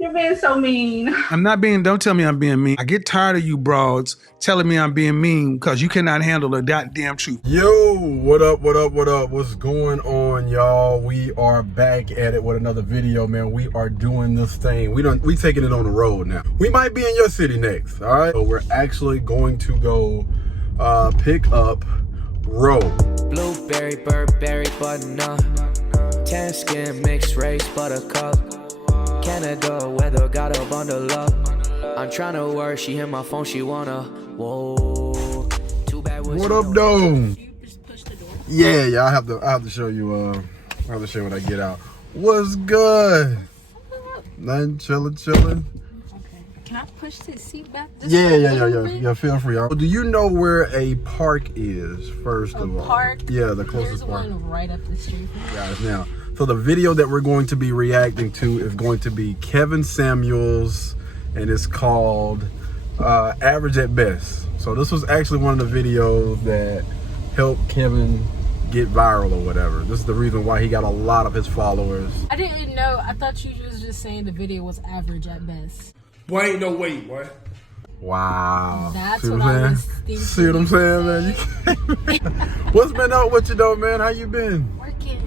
You're being so mean. I'm not being, don't tell me I'm being mean. I get tired of you broads telling me I'm being mean because you cannot handle the goddamn truth. Yo, what up, what up, what up? What's going on, y'all? We are back at it with another video, man. We are doing this thing. We taking it on the road now. We might be in your city next, all right? So we're actually going to go pick up Ro. Blueberry, Burberry, butternut, tan skin, mixed race, buttercup. Canada weather, got a bundle up. I'm trying to work, she hit my phone, she wanna. Whoa. Too bad. What up, though? Yeah, I have to show you. I have to show you when I get out. What's good? Nothing, chilling. Okay. Can I push the seat back? Yeah. Feel free. Do you know where a park is? First of all, park? Yeah, the closest park. There's one right up the street. Guys, now. So the video that we're going to be reacting to is going to be Kevin Samuels, and it's called Average at Best. So this was actually one of the videos that helped Kevin get viral or whatever. This is the reason why he got a lot of his followers. I didn't know. I thought you was just saying the video was average at best. Boy, ain't no way, boy. Wow. That's see what I was thinking. See what I'm saying, man? You can't... What's been up with you though, man? How you been? Working.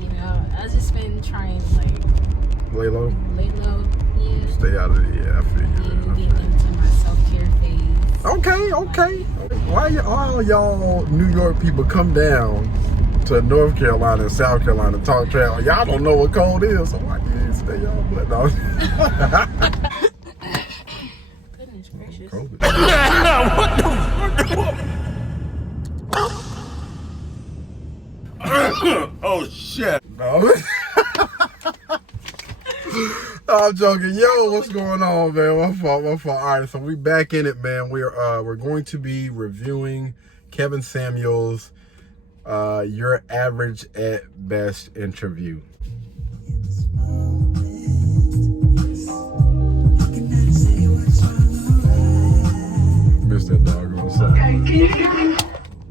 You know, I just been trying to lay low. Yeah. Stay out of it. Yeah, I feel you. And get into my self-care phase. Okay. Why all y'all New York people come down to North Carolina and South Carolina to talk travel? Y'all don't know what cold is, so why you ain't stay y'all butt down? Goodness gracious. Oh shit. No. I'm joking. Yo, what's going on, man? My fault. All right, so we back in it, man. We're going to be reviewing Kevin Samuels' Your Average at Best interview. Missed that dog on the side. Okay, can you hear me?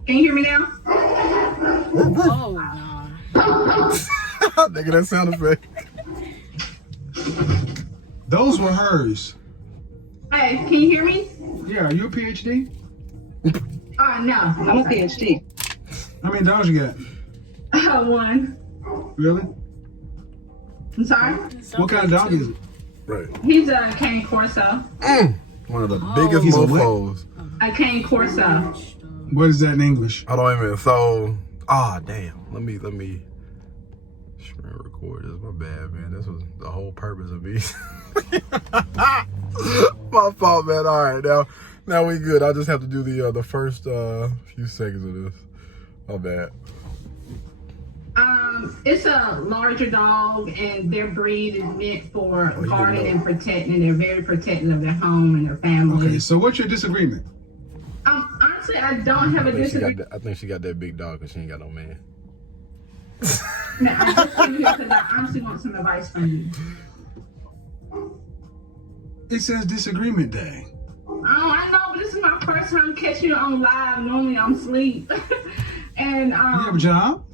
Can you hear me now? Oh, God. Nigga, that sound effect. Those were hers. Hey, can you hear me? Yeah, are you a PhD? No, I'm a PhD. How many dollars you got? One. Really? I'm sorry? What kind of dog is it? Right. He's a Cane Corso. One of the biggest He's a what? mofos. A Cane Corso. What is that in English? Hold on a minute. So, damn. Let me screen record this. My bad, man. This was the whole purpose of me. My fault, man. All right, now we good. I just have to do the first few seconds of this. My bad. It's a larger dog, and their breed is meant for guarding and protecting. They're very protecting of their home and their family. Okay, so what's your disagreement? Honestly, I don't have a disagreement. I think she got that big dog because she ain't got no man. Now, I'm just sitting here because I honestly want some advice from you. It says disagreement day. Oh, I know, but this is my first time catching you on live. Normally I'm asleep. And You have a job?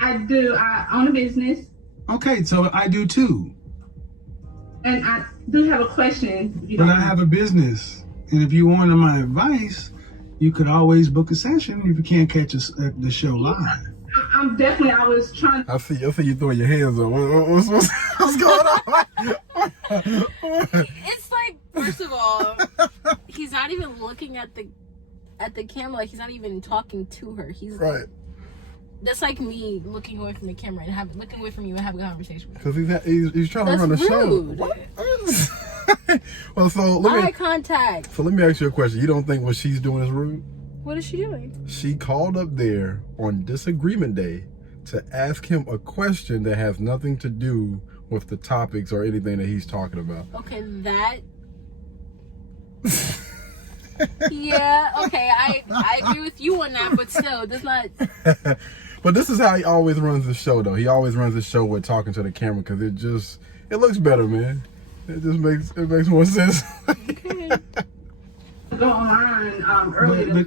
I do. I own a business. Okay, so I do too. And I do have a question. But I have a business. And if you wanted my advice, you could always book a session if you can't catch us at the show live. I'm definitely, I was trying. I see you throwing your hands up. What's going on? It's like, first of all, he's not even looking at the camera. Like, he's not even talking to her. He's right. That's like me looking away from the camera and looking away from you and having a conversation with you. Because he's trying to run the rude. show. Well, so eye contact. So let me ask you a question. You don't think what she's doing is rude? What is she doing? She called up there on disagreement day to ask him a question that has nothing to do with the topics or anything that he's talking about. Okay, that. Yeah, okay, I agree with you on that, but still, that's not. But this is how he always runs the show, though. He always runs the show with talking to the camera because it looks better, man. It makes more sense. Okay. Go online earlier.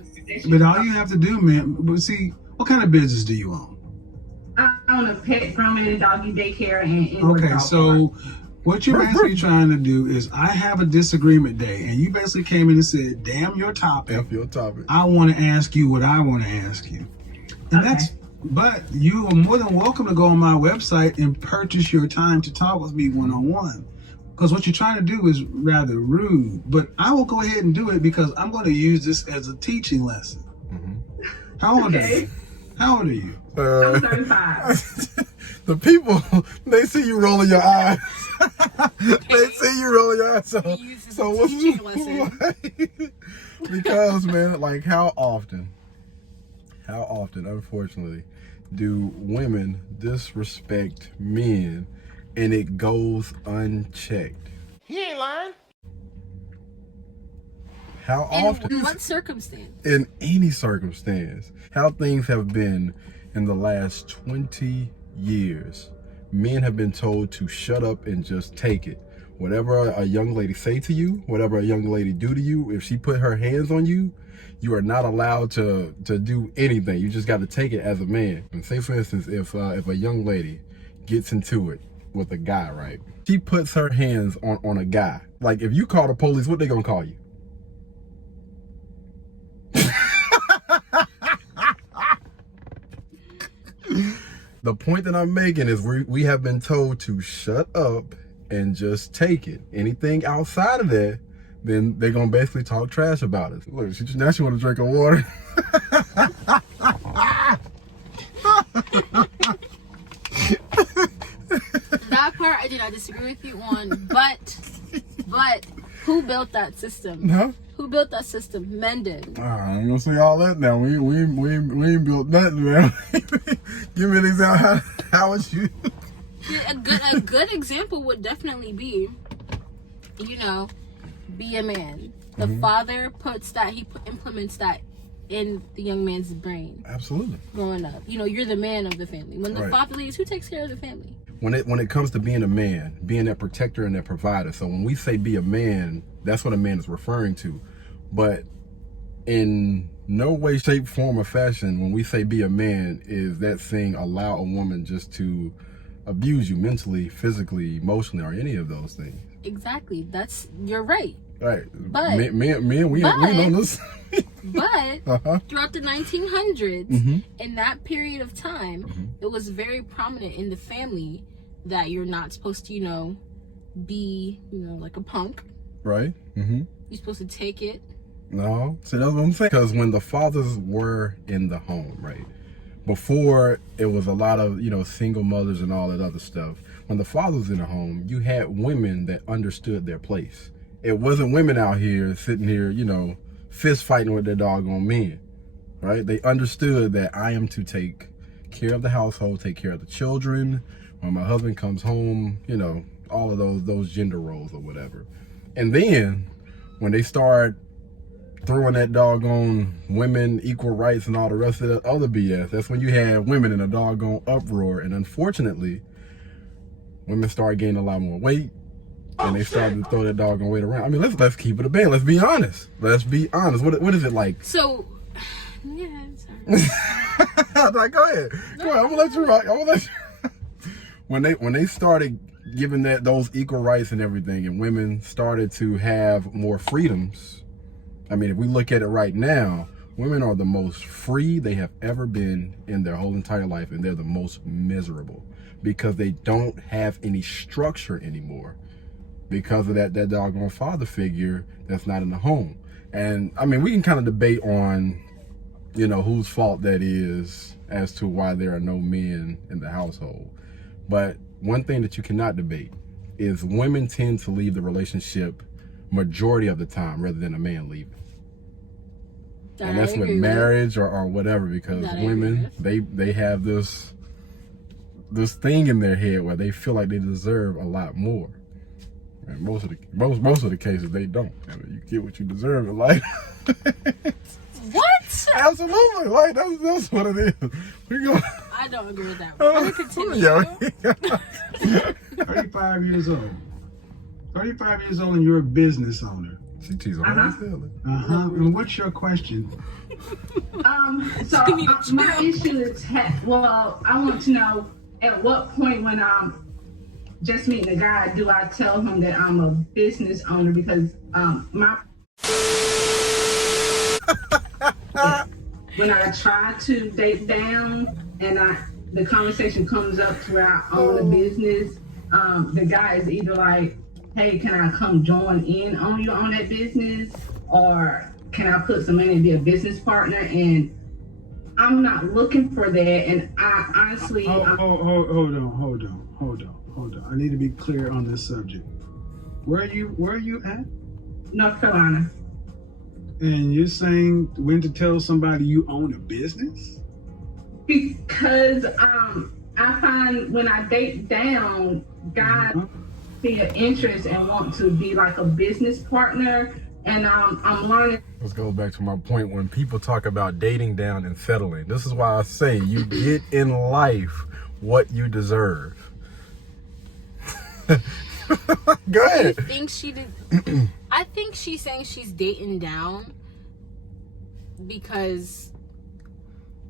But all you have to do, man. But see, what kind of business do you own? I own a pet grooming and doggy daycare and indoor Okay, dog so park. what you're basically trying to do is I have a disagreement day, and you basically came in and said, damn your topic. F your topic. I want to ask you what I want to ask you. And Okay. but you are more than welcome to go on my website and purchase your time to talk with me one-on-one. Because what you're trying to do is rather rude. But I will go ahead and do it because I'm going to use this as a teaching lesson. How old are Okay. you? How old are you? I'm 35. The people, they see you rolling your eyes. They see you rolling your eyes. So use this so as a what's teaching lesson. Because man, like how often, unfortunately, do women disrespect men and it goes unchecked? He ain't lying. How often? In what circumstance? In any circumstance, how things have been in the last 20 years. Men have been told to shut up and just take it. Whatever a young lady say to you, whatever a young lady do to you, if she put her hands on you, you are not allowed to do anything. You just got to take it as a man. And say for instance, if a young lady gets into it with a guy, right? She puts her hands on a guy. Like if you call the police, what they gonna call you? The point that I'm making is we have been told to shut up and just take it. Anything outside of that, then they're gonna basically talk trash about us. Look, now she want to drink her water. That part I do not disagree with you on, but who built that system? Huh? Who built that system? Men did. I ain't gonna say all that now. We ain't built nothing, man. Give me an example. How would you? A good example would definitely be, be a man. The father implements that in the young man's brain Absolutely. growing up. You're the man of the family. When the Right. father leaves, who takes care of the family? When it comes to being a man, being that protector and that provider. So when we say be a man, that's what a man is referring to. But in no way, shape, form, or fashion, when we say be a man, is that saying allow a woman just to abuse you mentally, physically, emotionally, or any of those things. Exactly. You're right. Right. But- men, we know this. But Uh-huh. throughout the 1900s, Mhm. in that period of time, it was very prominent in the family that you're not supposed to, be, like a punk. Right. Mm-hmm. You're supposed to take it. No, see that's what I'm saying. Because when the fathers were in the home, right, before it was a lot of single mothers and all that other stuff. When the father was in the home, you had women that understood their place. It wasn't women out here sitting here, fist fighting with their doggone men, right? They understood that I am to take care of the household, take care of the children. When my husband comes home, all of those gender roles or whatever. And then when they start throwing that doggone women equal rights and all the rest of that other BS, that's when you had women in a doggone uproar. And unfortunately, women started gaining a lot more weight, and they started to throw that doggone weight around. I mean, let's keep it a band. Let's be honest. Let's be honest. What is it like? So, yeah, sorry. Like, go ahead. Go ahead. I'm gonna let you rock. I'm gonna let you. When they started giving those equal rights and everything, and women started to have more freedoms. I mean, if we look at it right now, women are the most free they have ever been in their whole entire life, and they're the most miserable because they don't have any structure anymore because of that doggone father figure that's not in the home. And I mean, we can kind of debate on, whose fault that is as to why there are no men in the household. But one thing that you cannot debate is women tend to leave the relationship majority of the time rather than a man leaving. That And that's I with agree with. marriage or whatever, because That I agree women, they have this thing in their head where they feel like they deserve a lot more. And most of the cases they don't. I mean, you get what you deserve in life. What? Absolutely, like that's what it is. We go. I don't agree with that. We're gonna continue. Yeah. 35 years old. 35 years old and you're a business owner. She teasing Uh-huh. her silly. Uh-huh. And what's your question? So my issue is, I want to know at what point when I'm just meeting a guy do I tell him that I'm a business owner? Because when I try to date down and the conversation comes up to where I own a business, the guy is either like, hey, can I come join in on you on that business? Or can I put some money and be a business partner? And I'm not looking for that. And I honestly... Hold on. I need to be clear on this subject. Where are you at? North Carolina. And you're saying when to tell somebody you own a business? Because I find when I date down, guys see an interest and want to be like a business partner, and I'm learning. This goes back to my point when people talk about dating down and settling. This is why I say you get in life what you deserve. Go ahead. I think she did. I think she's saying she's dating down because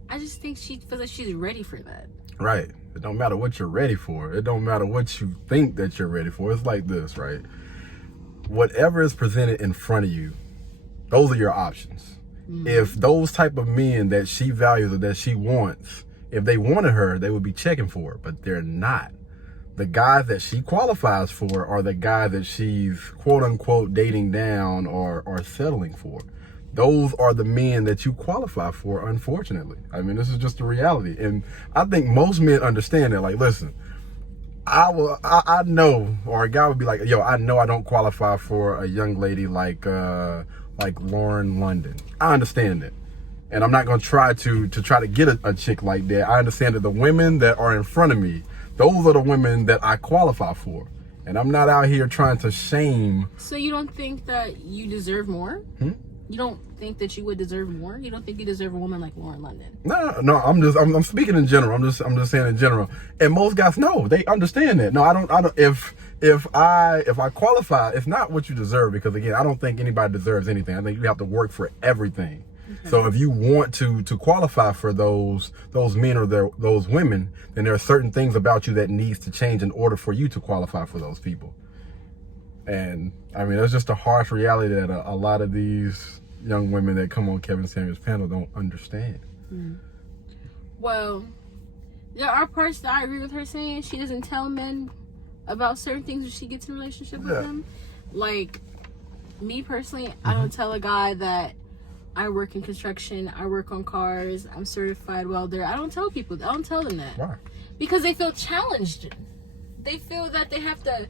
I just think she feels like she's ready for that. Right. It don't matter what you're ready for. It don't matter what you think that you're ready for. It's like this, right? Whatever is presented in front of you, those are your options. If those type of men that she values or that she wants, if they wanted her, they would be checking for her, but they're not. The guys that she qualifies for are the guy that she's quote unquote dating down or settling for. Those are the men that you qualify for, unfortunately. I mean, this is just the reality. And I think most men understand that. Like, listen, I know, or a guy would be like, yo, I know I don't qualify for a young lady like Lauren London. I understand it. And I'm not going to try to get a chick like that. I understand that the women that are in front of me, those are the women that I qualify for. And I'm not out here trying to shame. So you don't think that you deserve more? You don't think that you would deserve more? You don't think you deserve a woman like Lauren London? No. I'm speaking in general. I'm just saying in general. And most guys know, they understand that. No, I don't. If I qualify, it's not what you deserve, because again, I don't think anybody deserves anything. I think you have to work for everything. Okay. So if you want to qualify for those men or those women, then there are certain things about you that needs to change in order for you to qualify for those people. And I mean, it's just a harsh reality that a lot of these young women that come on Kevin Samuels' panel don't understand. Well, there are parts that I agree with her saying. She doesn't tell men about certain things when she gets in a relationship with them. Like, me personally, I don't tell a guy that I work in construction, I work on cars, I'm certified welder. I don't tell people. I don't tell them that. Why? Because they feel challenged. They feel that they have to,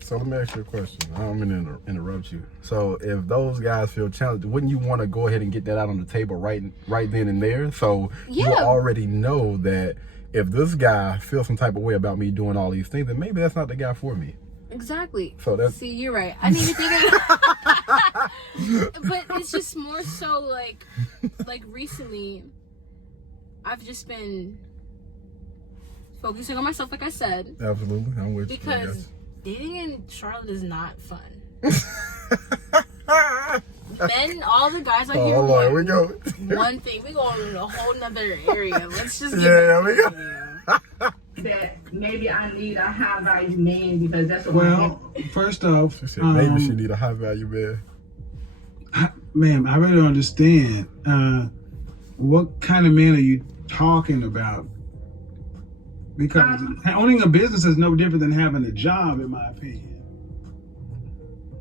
So let me ask you a question. I don't mean to interrupt you. So if those guys feel challenged, wouldn't you want to go ahead and get that out on the table right then and there? So you already know that if this guy feels some type of way about me doing all these things, then maybe that's not the guy for me. Exactly. So that's... See, you're right. I didn't even think of but it's just more so like recently, I've just been focusing on myself, like I said. Absolutely. I'm with because dating in Charlotte is not fun. Men, all the guys out here want one thing. We going in a whole nother area. Let's just get we go. That maybe I need a high value man, because that's what. Well, first off, she said maybe she need a high value man. Ma'am, I really don't understand. What kind of man are you talking about? Because owning a business is no different than having a job, in my opinion.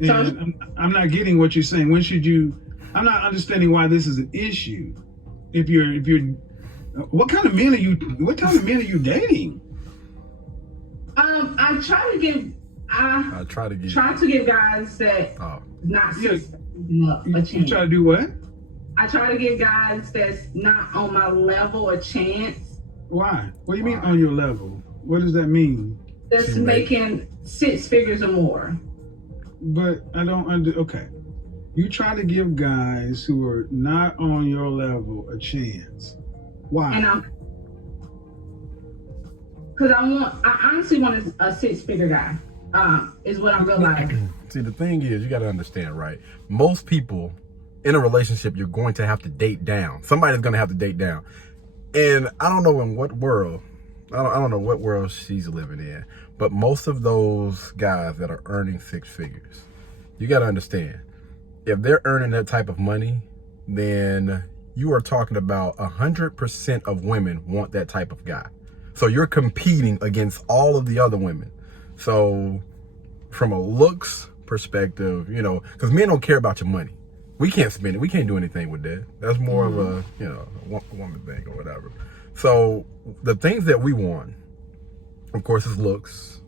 And I'm not getting what you're saying. When should you? I'm not understanding why this is an issue. If you're, what kind of men are you? What kind of men are you dating? I try to give guys that not a chance. You try to do what? I try to give guys that's not on my level a chance. Why? What do you mean on your level? What does that mean? That's making 6 figures or more. But I don't okay. You try to give guys who are not on your level a chance. Why? Because I honestly want a 6-figure guy. Is what I'm realizing. See, the thing is, you got to understand, right? Most people in a relationship, you're going to have to date down. Somebody's going to have to date down. And I don't know in what world I don't know what world she's living in, but most of those guys that are earning six figures, you got to understand, if they're earning that type of money, then you are talking about 100% of women want that type of guy. So you're competing against all of the other women. So from a looks perspective, you know, because men don't care about your money. We can't spend it. We can't do anything with that. That's more of a, you know, a woman thing or whatever. So the things that we want, of course, is looks.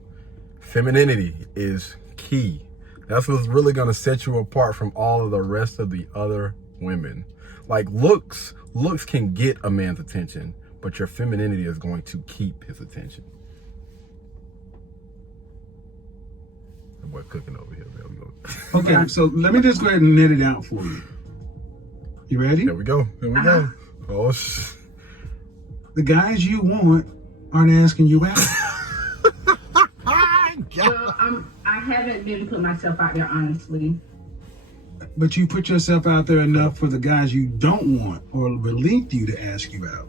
Femininity is key. That's what's really going to set you apart from all of the rest of the other women. Like looks can get a man's attention, but your femininity is going to keep his attention. Boy cooking over here, man. Okay, so let me just go ahead and net it out for you. You ready? Here we go. Here we go. Oh, The guys you want aren't asking you out. Well, I haven't been putting myself out there, honestly. But you put yourself out there enough for the guys you don't want or beneath you to ask you out.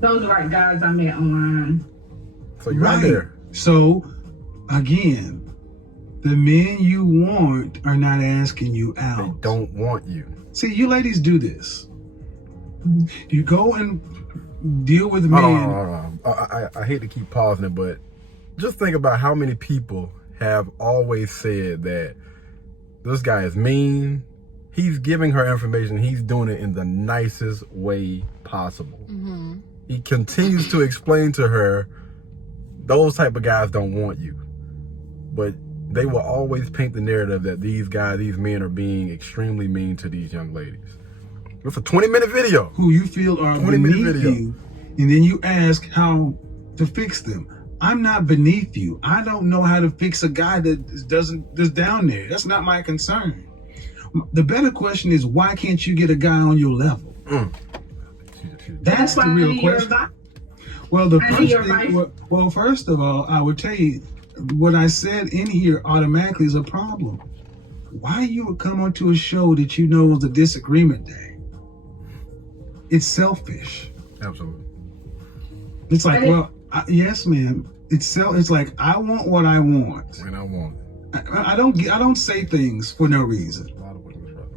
Those are like guys I met online. so you're right there. So, again, the men you want are not asking you They out. don't want you. See, you ladies do this. You go and deal with Hold men. on. I hate to keep pausing it, but just think about how many people have always said that this guy is mean. He's giving her information. He's doing it in the nicest way possible. He continues to explain to her, those type of guys don't want you. But they will always paint the narrative that these men are being extremely mean to these young ladies. It's a 20-minute video. Who you feel are 20-minute beneath video. you, and then you ask how to fix them. I'm not beneath you. I don't know how to fix a guy that's down there. That's not my concern. The better question is, why can't you get a guy on your level? That's the real question. Well, the I need first your thing, advice. well, first of all, I would tell you what I said in here automatically is a problem. Why you would come onto a show that you know is a disagreement day? It's selfish. Absolutely. It's like, well, yes, ma'am. It's like I want what I want. And I want it. I don't say things for no reason. A lot of women's brother.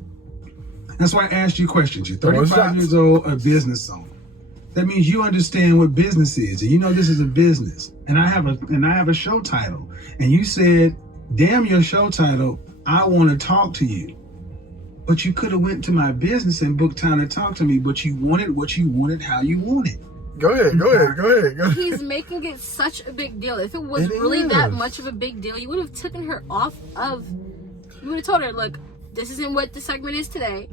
That's why I asked you questions. You're Throwing 35 shots. years old, a business owner. That means you understand what business is, and you know this is a business. And I have a show title, and you said, "Damn your show title! I want to talk to you." But you could have went to my business and booked time to talk to me. But you wanted what you wanted, how you wanted. Go ahead. He's making it such a big deal. If it was It really is. that much of a big deal, you would have taken her off of. You would have told her, "Look, this isn't what the segment is today.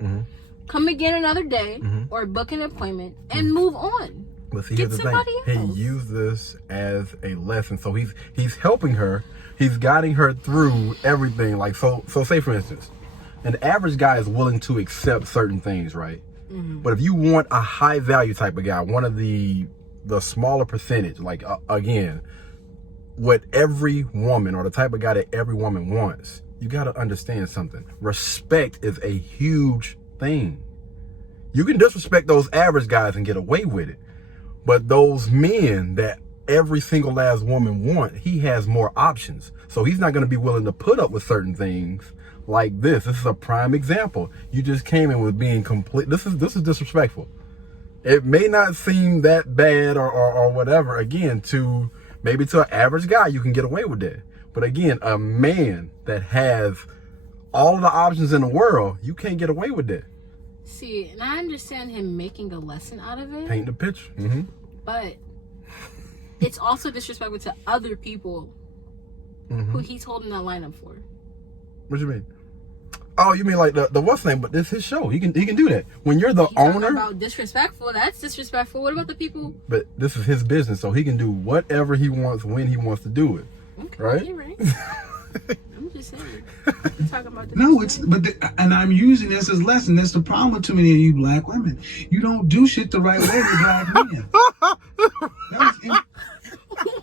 Come again another day, or book an appointment and move on." But see, Get here's the thing. somebody He else. used this as a lesson. So he's helping her. He's guiding her through everything. Like, so say for instance, an average guy is willing to accept certain things, right? But if you want a high value type of guy, one of the smaller percentage, like again, what every woman or the type of guy that every woman wants, you got to understand something. Respect is a huge thing. You can disrespect those average guys and get away with it. But those men that every single last woman want, he has more options. So he's not going to be willing to put up with certain things like this. This is a prime example. You just came in with being complete. This is disrespectful. It may not seem that bad or whatever. Again, to maybe to an average guy, you can get away with that. But again, a man that has all of the options in the world, you can't get away with that. See, and I understand him making a lesson out of it, Paint the picture. but it's also disrespectful to other people who he's holding that lineup for. What you mean? Oh, you mean like the what's name? But this his show. He can do that. When you're the You talking owner, about disrespectful? That's disrespectful. What about the people? but this is his business, so he can do whatever he wants when he wants to do it. Okay, Right? you're right. I'm just saying. You're talking about No, and I'm using this as lesson. That's the problem with too many of you black women. You don't do shit the right way with black men.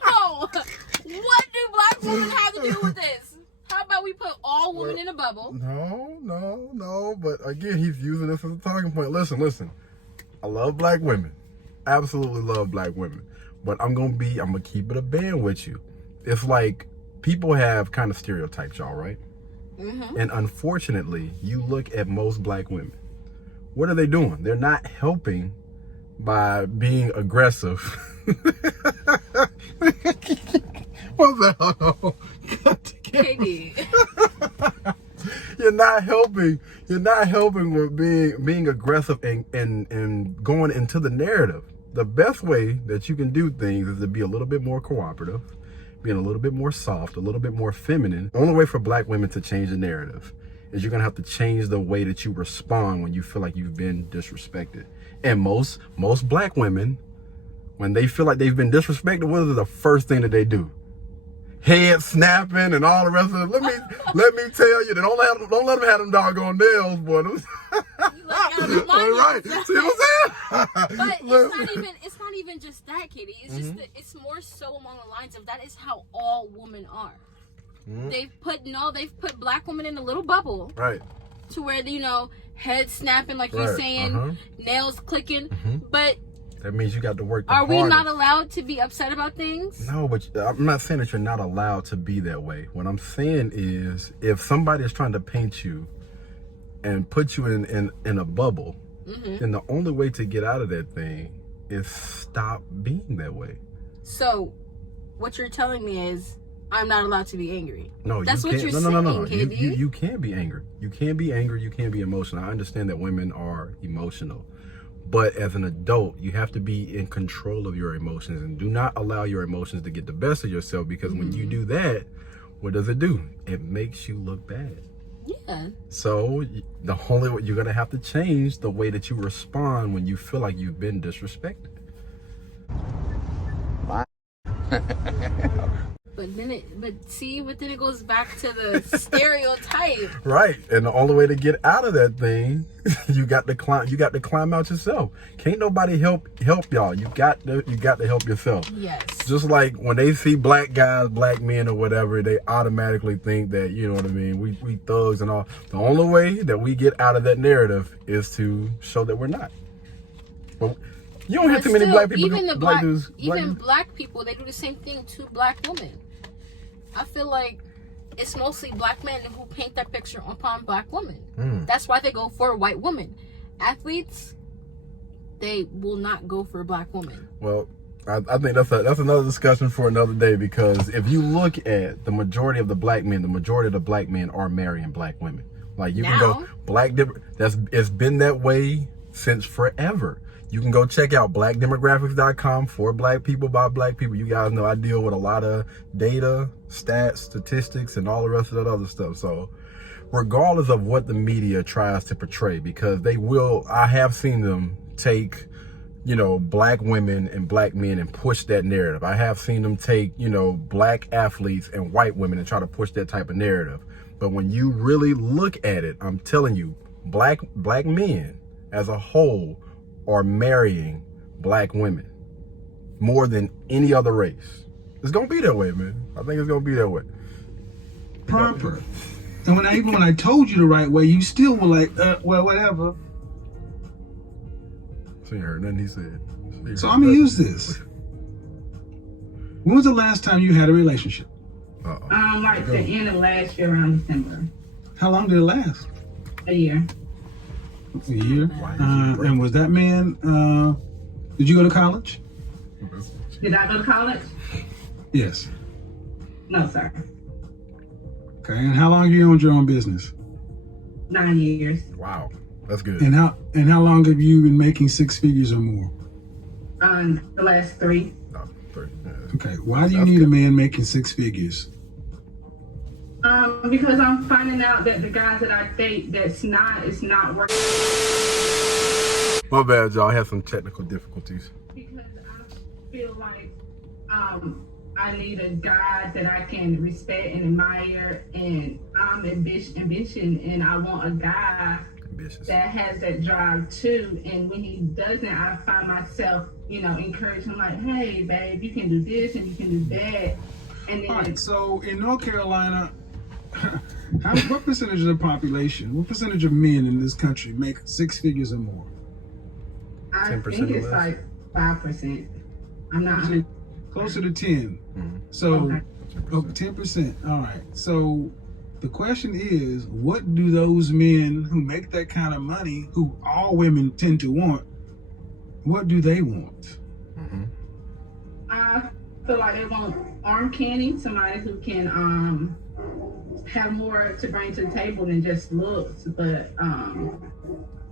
Whoa! What do black women have to do with this? How about we put all women in a bubble? No. But again, he's using this as a talking point. Listen. I love black women. Absolutely love black women. but I'm gonna keep it a band with you. It's like people have kind of stereotypes, y'all, right? And unfortunately, you look at most black women. What are they doing? They're not helping by being aggressive. What's that? KD. You're not helping. You're not helping with being aggressive and going into the narrative. The best way that you can do things is to be a little bit more cooperative, being a little bit more soft, a little bit more feminine. The only way for black women to change the narrative is you're gonna have to change the way that you respond when you feel like you've been disrespected. And most black women, when they feel like they've been disrespected, what is the first thing that they do? Head snapping and all the rest of it. Let me tell you, don't let them have them doggone nails, boy. Right? See what I'm saying? But it's not even just that, Katie. It's just that it's more so along the lines of that is how all women are. They've put black women in a little bubble, right? To where head snapping, like you're saying, nails clicking, but. That means you got to work. Are we not allowed to be upset about things? No, but I'm not saying that you're not allowed to be that way. What I'm saying is, if somebody is trying to paint you and put you in a bubble, then the only way to get out of that thing is stop being that way. So, what you're telling me is, I'm not allowed to be angry. No, that's what you're saying. No. You can't be angry. You can't be angry. You can't be emotional. I understand that women are emotional. But as an adult, you have to be in control of your emotions and do not allow your emotions to get the best of yourself, because when you do that, what does it do? It makes you look bad. Yeah. So the only way, you're going to have to change the way that you respond when you feel like you've been disrespected. But then it goes back to the stereotype. Right. And the only way to get out of that thing, you got to climb out yourself. Can't nobody help y'all. You got to help yourself. Yes. Just like when they see black guys, black men or whatever, they automatically think that, you know what I mean, we thugs and all. The only way that we get out of that narrative is to show that we're not. But you don't hear too many black people. Even black people, they do the same thing to black women. I feel like it's mostly black men who paint that picture upon black women. That's why they go for a white woman. Athletes, they will not go for a black woman. Well, I think that's another discussion for another day, because if you look at the majority of the black men are marrying black women. Like you can go it's been that way since forever. You can go check out blackdemographics.com for black people by black people. You guys know I deal with a lot of data, stats, statistics, and all the rest of that other stuff. So regardless of what the media tries to portray, because I have seen them take, black women and black men and push that narrative. I have seen them take, black athletes and white women and try to push that type of narrative. But when you really look at it, I'm telling you, black men as a whole are marrying black women more than any other race. It's gonna be that way, man. I think it's gonna be that way. Proper. And when I told you the right way, you still were like, well, whatever. So you heard nothing he said. So I'm gonna use this. When was the last time you had a relationship? Like the end of last year, around December. How long did it last? A year. A year. And was that man? Did you go to college? Did I go to college? Yes. No, sir. Okay. And how long have you owned your own business? 9 years. Wow, that's good. And how long have you been making six figures or more? The last 3. Oh, 3. Yeah. Okay. Why do you need a man making six figures? Because I'm finding out that the guys that I date, it's not working. My bad, y'all. I had some technical difficulties. Because I feel like I need a guy that I can respect and admire, and I'm ambitious, and I want a guy that has that drive too. And when he doesn't, I find myself, encouraging him, like, hey, babe, you can do this and you can do that. And then, all right. So in North Carolina, what percentage of the population, what percentage of men in this country make six figures or more? I think it's like 5%. I'm not. Closer to 10. So, Okay. 10%. All right. So, the question is, what do those men who make that kind of money, who all women tend to want, what do they want? I feel like they want arm candy, somebody who can have more to bring to the table than just looks, but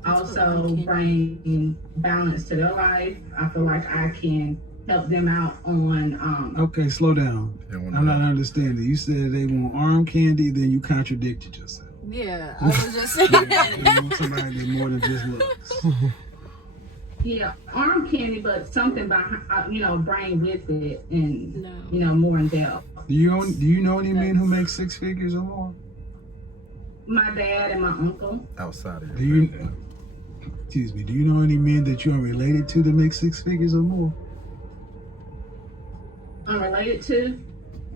also bring balance to their life. I feel like I can help them out on Okay, slow down. I'm not understanding. You said they want arm candy, then you contradicted yourself. Yeah, I was just saying They that. want somebody that more than just looks. yeah, arm candy, but something behind, bring with it and No. more in depth. Do you know any men who make 6 figures or more? My dad and my uncle. Outside of Do your you? family. Excuse me. Do you know any men that you are related to that make 6 figures or more? I'm related to.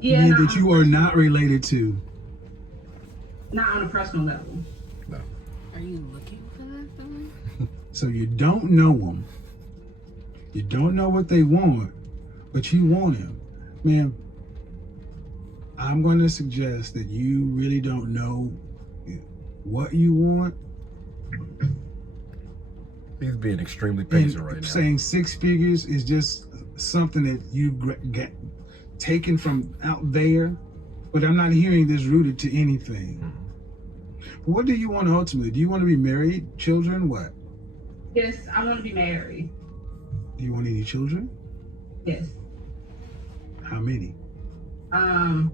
Yeah, Men not that on you a are personal- not related to. not on a personal level. Are you looking for that though? So you don't know them. You don't know what they want, but you want him. Man, I'm going to suggest that you really don't know what you want. He's being extremely patient And right now. saying 6 figures is just something that you get taken from out there, but I'm not hearing this rooted to anything. What do you want ultimately? Do you want to be married, children, what? Yes, I want to be married. Do you want any children? Yes. How many? I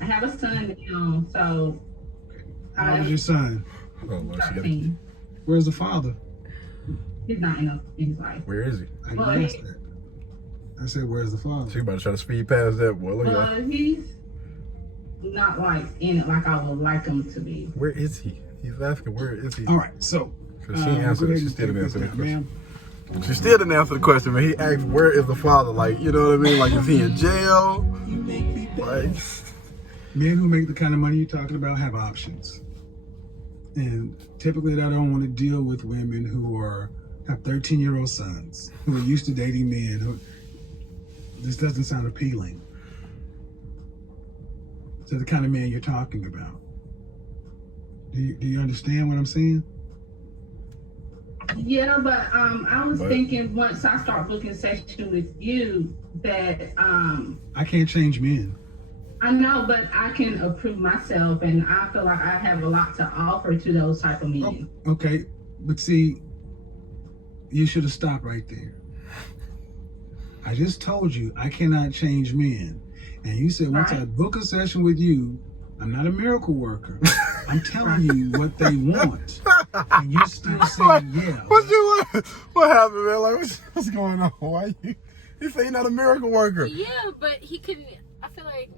have a son now, so How old is your son? Oh, Lord, she gotta- 13. Where's the father? He's not in his life. Where is he? I Well, didn't ask that. I said, where's the father? She about to try to speed past that. Well, look at that. He's not like in it like I would like him to be. Where is he? He's asking, where is he? All right, so. 'Cause she ain't answered go it. ahead She and still take didn't this answer the down, question. ma'am. She still didn't answer the question, man. He asked, where is the father? Like, you know what I mean? Like, is he in jail? Like, Men who make the kind of money you're talking about have options. And typically, I don't want to deal with women who have 13-year-old sons who are used to dating men. This doesn't sound appealing to the kind of man you're talking about. Do you understand what I'm saying? Yeah, but I was thinking once I start booking session with you that I can't change men. I know, but I can approve myself, and I feel like I have a lot to offer to those type of men. Okay, but see, you should have stopped right there. I just told you I cannot change men. And you said once I book a session with you, I'm not a miracle worker. I'm telling you what they want. And you still saying yeah. what happened, man? Like, what's going on? Why you say you're not a miracle worker? Yeah, but he could. I feel like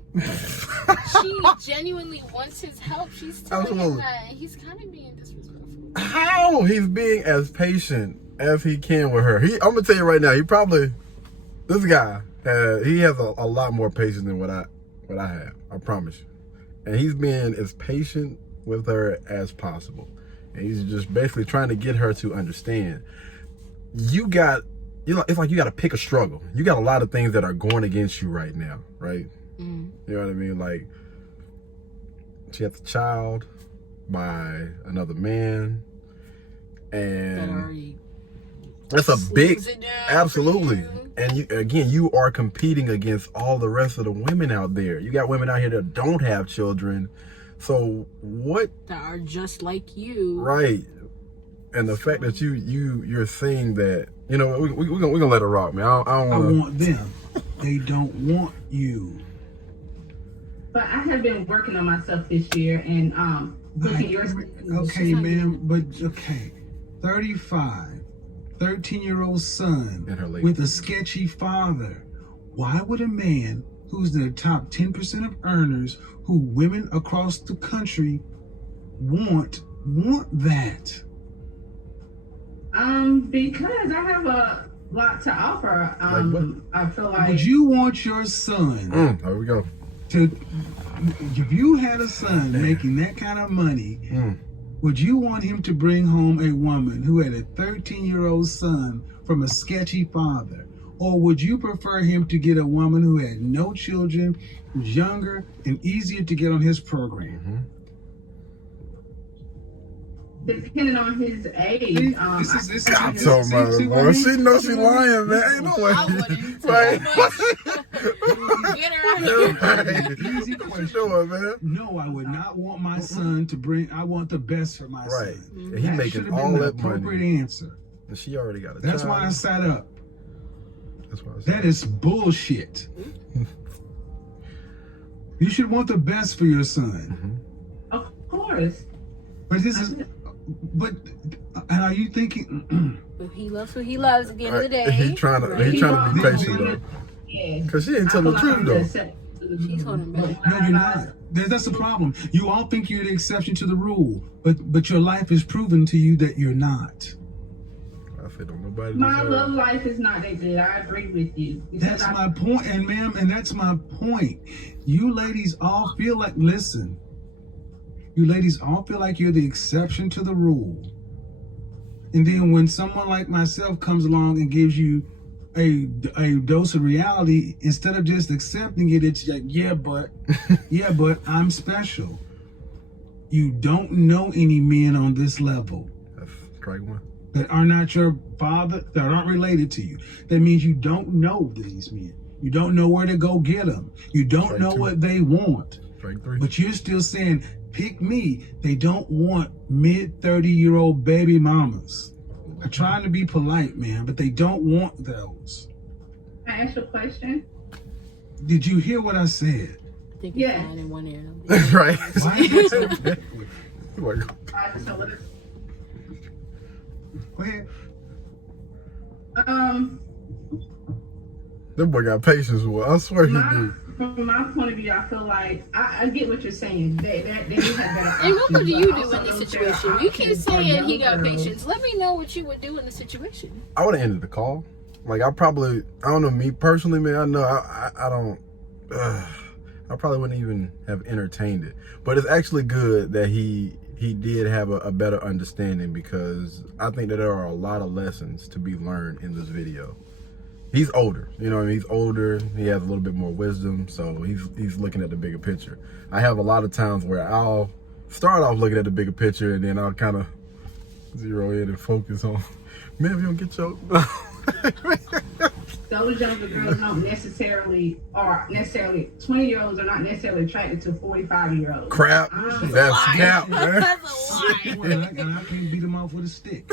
she genuinely wants his help. She's telling him Absolutely. that, and he's kind of being disrespectful. How? He's being as patient as he can with her. I'm gonna tell you right now, this guy, he has a lot more patience than what I have. I promise you. And he's being as patient with her as possible. And he's just basically trying to get her to understand. It's like you got to pick a struggle. You got a lot of things that are going against you right now, right? Mm. You know what I mean? Like, she has a child by another man, That and already that's a big, slows it down absolutely. for you. And you are competing against all the rest of the women out there. You got women out here that don't have children. So what? That are just like you. Right. And the fact that you're saying that, we're gonna let it rock, man. I don't I want to. want them. They don't want you. But I have been working on myself this year and booking your Okay, ma'am, but okay. 35, 13-year-old son And her late with a sketchy father. Why would a man who's in the top 10% of earners, who women across the country want that? Because I have a lot to offer. Like what? I feel like Would you want your son There we go. if you had a son making that kind of money, would you want him to bring home a woman who had a 13-year-old son from a sketchy father? Or would you prefer him to get a woman who had no children, who's younger, and easier to get on his program? Depending on his age. This is I'm talking about it, boy. She knows she lying, man. Ain't no way. I wouldn't tell Right. much. Get her out of here. Easy What you question. doing, man? No, I would not want my son to bring. I want the best for my Right. son. And he That making should have all been the that appropriate money. answer. And she already got a That's child. why I sat up. That's why I said That is bullshit. You should want the best for your son. Of course. But this is. But and are you thinking? But he loves who he loves at the end of the day. He trying to be patient though. Yes. Cause she ain't telling the truth though. She's holding back. No, you're not. That's the problem. You all think you're the exception to the rule, but your life is proven to you that you're not. I said, don't nobody My deserve love it. life is not that good. I agree with you. Because That's my point, and ma'am, and that's my point. You ladies all feel like, listen, you ladies all feel like you're the exception to the rule. And then when someone like myself comes along and gives you a dose of reality, instead of just accepting it, it's like, yeah, but I'm special. You don't know any men on this level That's strike one. that are not your father, that aren't related to you. That means you don't know these men. You don't know where to go get them. You don't Strike know two. what they want. Strike three. But you're still saying, pick me. They don't want mid-30-year-old baby mamas. I'm trying to be polite, man, but they don't want those. Can I ask you a question? Did you hear what I said? I think Yeah. it's fine in one ear. Right. Why is it so bad? Like, So what is, Go ahead. that boy got patience, boy. I swear he do. from my point of view, I feel like I get what you're saying. They have better And what would options, you but do also in this those better situation? You keep options for saying he young got girls. patience. Let me know what you would do in the situation. I would have ended the call. Like I don't know, me personally, man. I know I don't. I probably wouldn't even have entertained it. But it's actually good that he did have a better understanding, because I think that there are a lot of lessons to be learned in this video. He's older, you know what I mean? He's older. He has a little bit more wisdom, so he's looking at the bigger picture. I have a lot of times where I'll start off looking at the bigger picture, and then I'll kind of zero in and focus on, man, if you don't get your... Those younger girls don't necessarily 20-year-olds are not necessarily attracted to 45-year-olds. Crap. That's cap, man. That's a lie. And I can't beat them off with a stick.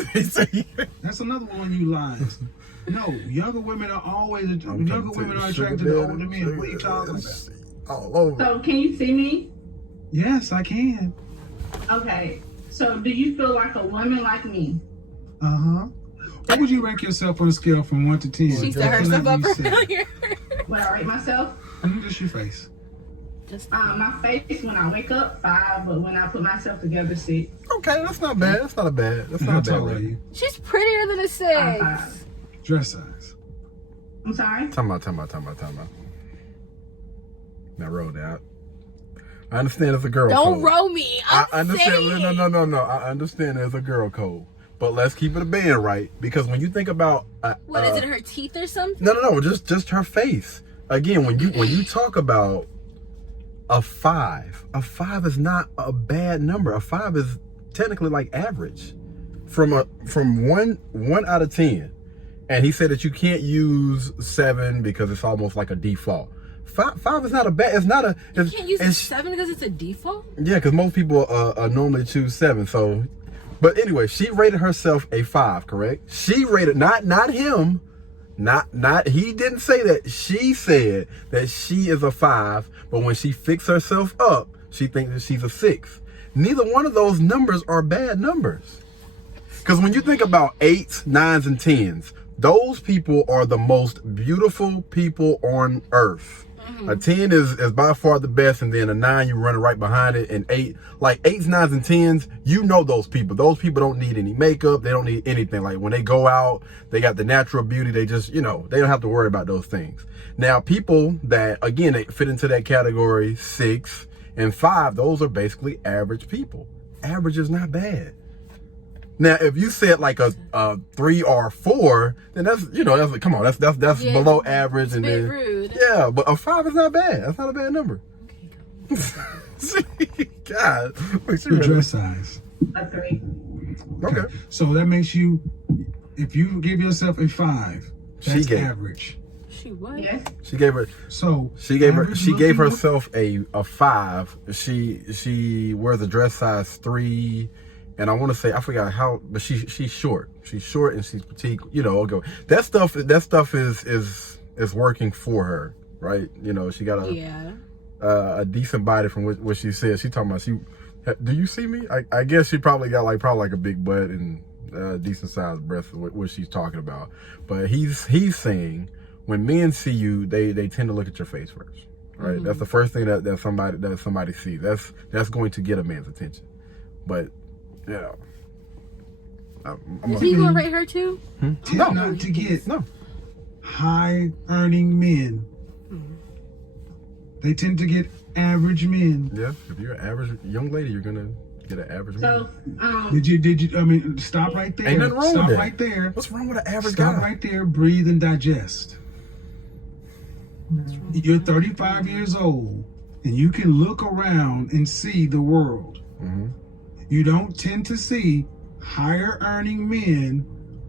That's another one of you lines. No, younger women are always younger women are attracted to older men. What are you talking about? All over. So can you see me? Yes, I can. Okay. So do you feel like a woman like me? Uh-huh. What would you rank yourself on a scale from 1 to 10? She set herself up for failure. When I rate myself? Just your face. My face when I wake up 5, but when I put myself together 6. Okay, that's not bad. That's not a bad. That's How not a bad tall are rating. you? She's prettier than a 6. 5. Dress size. I'm sorry? Time out. Now roll down. I understand it's a girl Don't code. roll me. I I'm understand. saying. No. I understand there's a girl code, but let's keep it a band, right? Because when you think about What is it? Her teeth or something? no, just her face. Again, when you talk about a 5 is not a bad number. A 5 is technically like average. From 1 out of 10, and he said that you can't use 7 because it's almost like a default. 5 is not a bad. It's not a. You can't use a it's, 7 because it's a default? Yeah, because most people normally choose 7. So, but anyway, she rated herself a 5, correct? She rated not him, not he didn't say that. She said that she is a 5, but when she fixed herself up, she thinks that she's a 6. Neither one of those numbers are bad numbers. Because when you think about 8s, 9s, and 10s, those people are the most beautiful people on earth. A 10 is by far the best, and then a 9, you run right behind it, and 8, like 8s, 9s, and 10s, you know those people. Those people don't need any makeup. They don't need anything. Like when they go out, they got the natural beauty. They just, they don't have to worry about those things. Now, people that, again, they fit into that category, 6 and 5, those are basically average people. Average is not bad. Now, if you said like a 3 or 4, then that's that's come on, that's Yeah, below average, it's and a bit then rude. yeah, but a 5 is not bad. That's not a bad number. God, Your dress size. A 3. Okay. So that makes you, if you give yourself a 5, that's gave- average. She what? Yes. She gave her. So She gave average looking herself a 5. She wears a dress size 3, and I want to say I forgot how, but she's short. She's short and she's petite. Okay. That stuff is working for her, right? She got a decent body from what she said. She talking about do you see me? I guess she probably got probably a big butt and decent sized breasts, what she's talking about. But he's saying, when men see you, they tend to look at your face first, right? Mm-hmm. That's the first thing that somebody sees. That's going to get a man's attention. But Is he gonna rate her too? tend No. not to get No. high earning men. They tend to get average men. Yeah, if you're an average young lady, you're gonna get an average man. So, Did you? I mean, stop right there. Ain't nothing wrong Stop with that. right there. What's wrong with an average Stop guy? right there. Breathe and digest. You're 35 years old, and you can look around and see the world. Mm-hmm. You don't tend to see higher earning men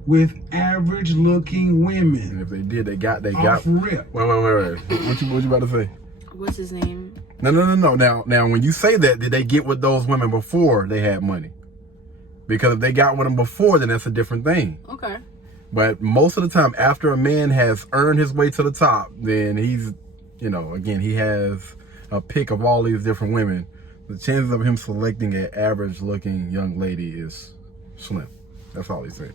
with average looking And women. if they did, they got. Off rip. Wait. What you about to say? What's his name? No. Now, when you say that, did they get with those women before they had money? Because if they got with them before, then that's a different thing. Okay. But most of the time, after a man has earned his way to the top, then he's, again, he has a pick of all these different women. The chances of him selecting an average-looking young lady is slim. That's all he's saying.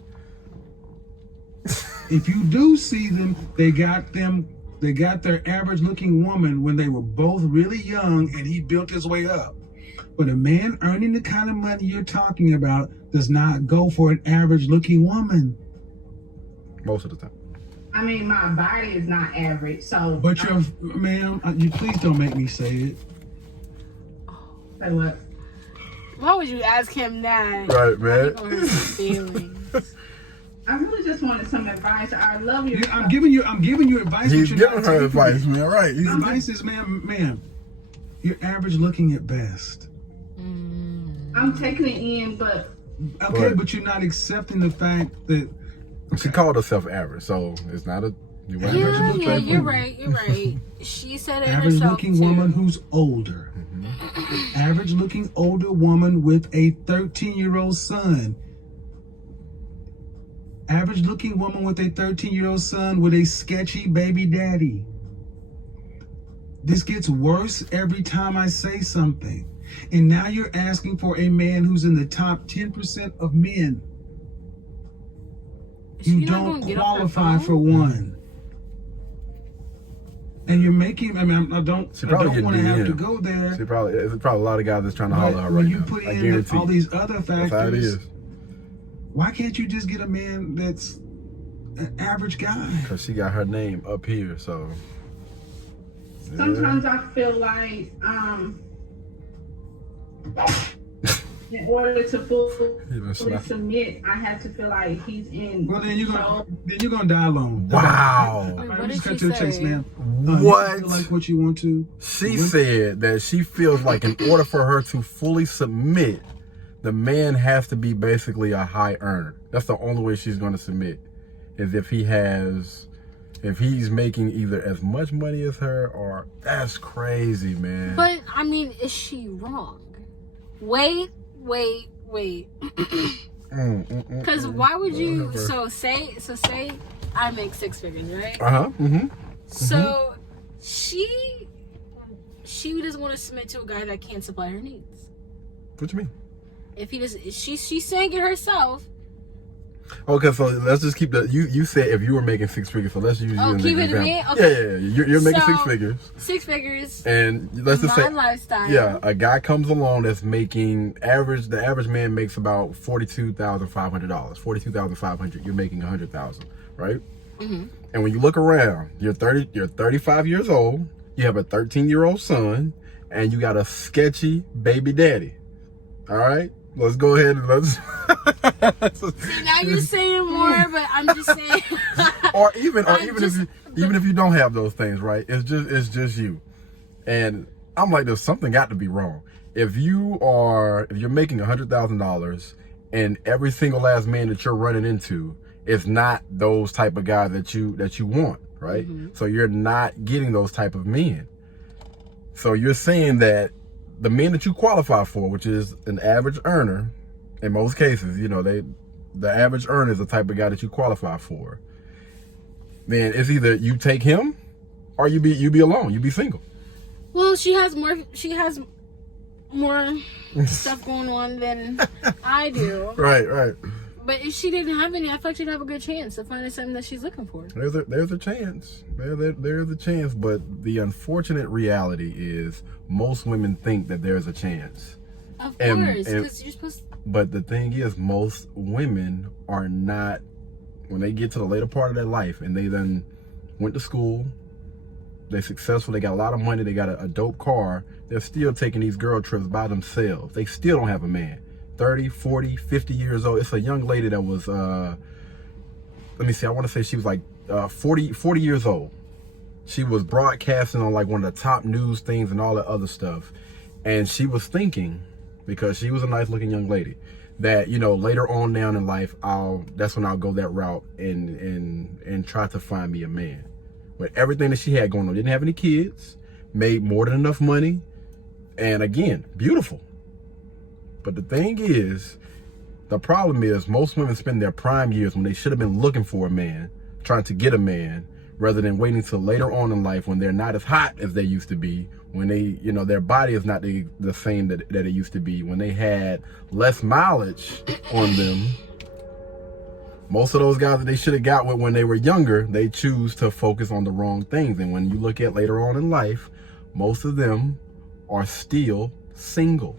If you do see them, they got their average looking woman when they were both really young and he built his way up. But a man earning the kind of money you're talking about does not go for an average looking woman. Most of the time. I mean, my body is not average, so. But ma'am, you please don't make me say it. Say what? Why would you ask him that? Right, man. He gonna hurt his feelings. I really just wanted some advice. I love your. I'm giving you advice. He's but you're giving not her taking advice, it. man. Right. The advice is, ma'am, you're average looking at best. I'm taking it in, but Okay, Right. but you're not accepting the fact that She called herself average, so it's not a. You weren't Average Yeah, look yeah, like you're who? right. You're right. She said it average herself looking too. woman who's older. Average looking older woman with a 13-year-old son. Average looking woman with a 13-year-old son with a sketchy baby daddy. This gets worse every time I say something. And now you're asking for a man who's in the top 10% of men. She You not don't gonna get off her qualify phone? for one. And you're making, I don't She probably want to getting have to DM. go there. It's probably a lot of guys that's trying to holler at her When right you now. put I in guarantee all you. these other That's how it factors, is. why can't you just get a man that's an average guy? Because she got her name up here, so. Yeah. sometimes I feel like in order to Even fully slap- submit, I have to feel like he's in. Well, then you're control. gonna die alone. Wow. Wait, I'm what just did cut she to the chase, say? man. What? You feel like what you want to. She said that she feels like in order for her to fully submit, the man has to be basically a high earner. That's the only way she's going to submit, is if he's making either as much money as her, or that's crazy, man. But I mean, is she wrong? Wait. Because why would you? Whatever. So say I make 6 figures, right? Mm-hmm. So she doesn't want to submit to a guy that can't supply her needs. What you mean? If he does, she's saying it herself. Okay, so let's just keep that. You said if you were making 6 figures, so let's use you Oh, as keep an it in example. me? Okay. Yeah. You're making So- 6 figures, 6 figures. and let's just my say, lifestyle. yeah, a guy comes along that's making the average man makes about $42,500. $42,500. You're making $100,000, right? Mm-hmm. And when you look around, you're 35 years old. You have a 13-year-old son, and you got a sketchy baby daddy. All right. let's go ahead and let's. See, now you're saying more, but I'm just saying. or even if you don't have those things, right? It's just you. And I'm like, there's something got to be wrong. If you're making $100,000 and every single last man that you're running into is not those type of guys that you want, right? So you're not getting those type of men. So you're saying that the men that you qualify for, which is an average earner, in most cases, the average earner is the type of guy that you qualify for. Then it's either you take him or you be alone, you be single. Well, she has more stuff going on than I do. Right. But if she didn't have any, I feel like she'd have a good chance of finding something that she's looking for. There's a chance. There's a chance, but the unfortunate reality is most women think that there's a chance. Of course, because you're supposed to. But the thing is, most women are not, when they get to the later part of their life and they then went to school, they're successful, they got a lot of money, they got a dope car, they're still taking these girl trips by themselves. They still don't have a man. 30, 40, 50 years old. It's a young lady that was, let me see, I want to say she was like 40 years old. She was broadcasting on like one of the top news things and all that other stuff. And she was thinking, because she was a nice looking young lady, that, later on down in life, that's when I'll go that route and try to find me a man. With everything that she had going on, didn't have any kids, made more than enough money, and again, beautiful. But the thing is, the problem is most women spend their prime years when they should have been looking for a man, trying to get a man, rather than waiting till later on in life when they're not as hot as they used to be, when they, their body is not the same that it used to be, when they had less mileage on them. Most of those guys that they should have got with when they were younger, they choose to focus on the wrong things. And when you look at later on in life, most of them are still single.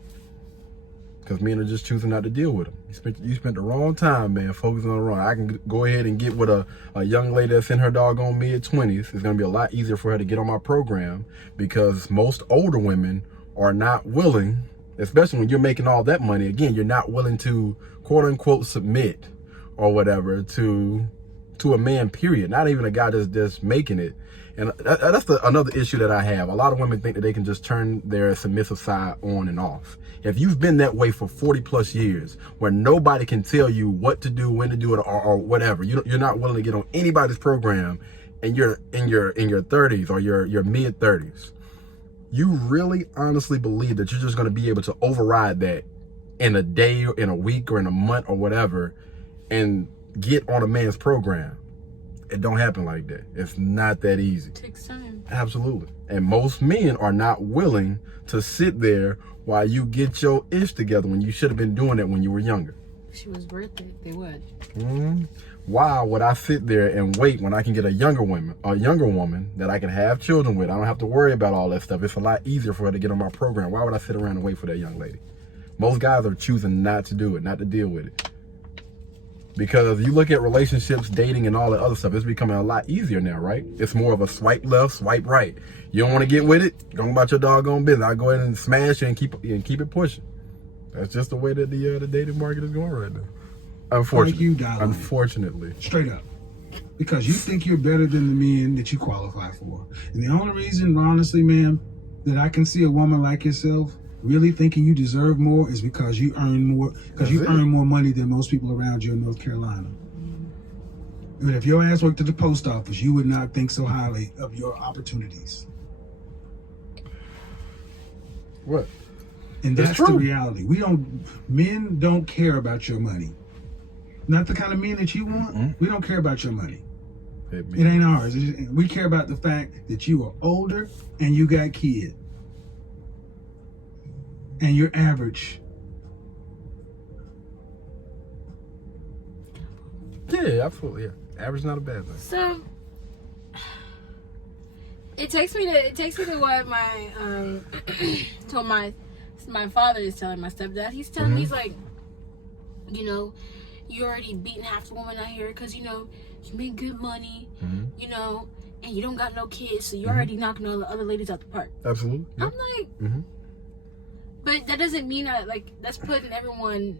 Because men are just choosing not to deal with them. You spent the wrong time, man, focusing on the wrong. I can go ahead and get with a young lady that's in her doggone mid-20s. It's going to be a lot easier for her to get on my program, because most older women are not willing, especially when you're making all that money. Again, you're not willing to, quote unquote, submit or whatever to a man, period. Not even a guy that's just making it. And that's another issue that I have. A lot of women think that they can just turn their submissive side on and off. If you've been that way for 40 plus years, where nobody can tell you what to do, when to do it, or whatever, you're not willing to get on anybody's program, and you're in your 30s or your mid 30s, you really honestly believe that you're just going to be able to override that in a day, or in a week, or in a month, or whatever, and get on a man's program? It don't happen like that. It's not that easy. It takes time. Absolutely. And most men are not willing to sit there while you get your ish together, when you should have been doing it when you were younger. If she was worth it, they would. Why would I sit there and wait when I can get a younger woman that I can have children with? I don't have to worry about all that stuff. It's a lot easier for her to get on my program. Why would I sit around and wait for that young lady? Most guys are choosing not to do it, not to deal with it. Because you look at relationships, dating, and all that other stuff, it's becoming a lot easier now, right? It's more of a swipe left, swipe right. You don't want to get with it? Go about your doggone business. I'll go ahead and smash it and keep it pushing. That's just the way that the dating market is going right now. Unfortunately. Unfortunately. Straight up. Because you think you're better than the men that you qualify for. And the only reason, honestly, ma'am, that I can see a woman like yourself really thinking you deserve more is because you earn more, earn more money than most people around you in North Carolina. And if your ass worked at the post office, you would not think so highly of your opportunities. What? And that's the reality. Men don't care about your money. Not the kind of men that you want. We don't care about your money. It ain't ours. We care about the fact that you are older and you got kids. And you're average. Yeah, absolutely. Yeah, average is not a bad thing. So it takes me to what my told my father is telling my stepdad. He's telling me, he's like, you already beating half the woman out here because you make good money, and you don't got no kids, so you're already knocking all the other ladies out the park. Absolutely. Yeah. I'm like. But that doesn't mean that that's putting everyone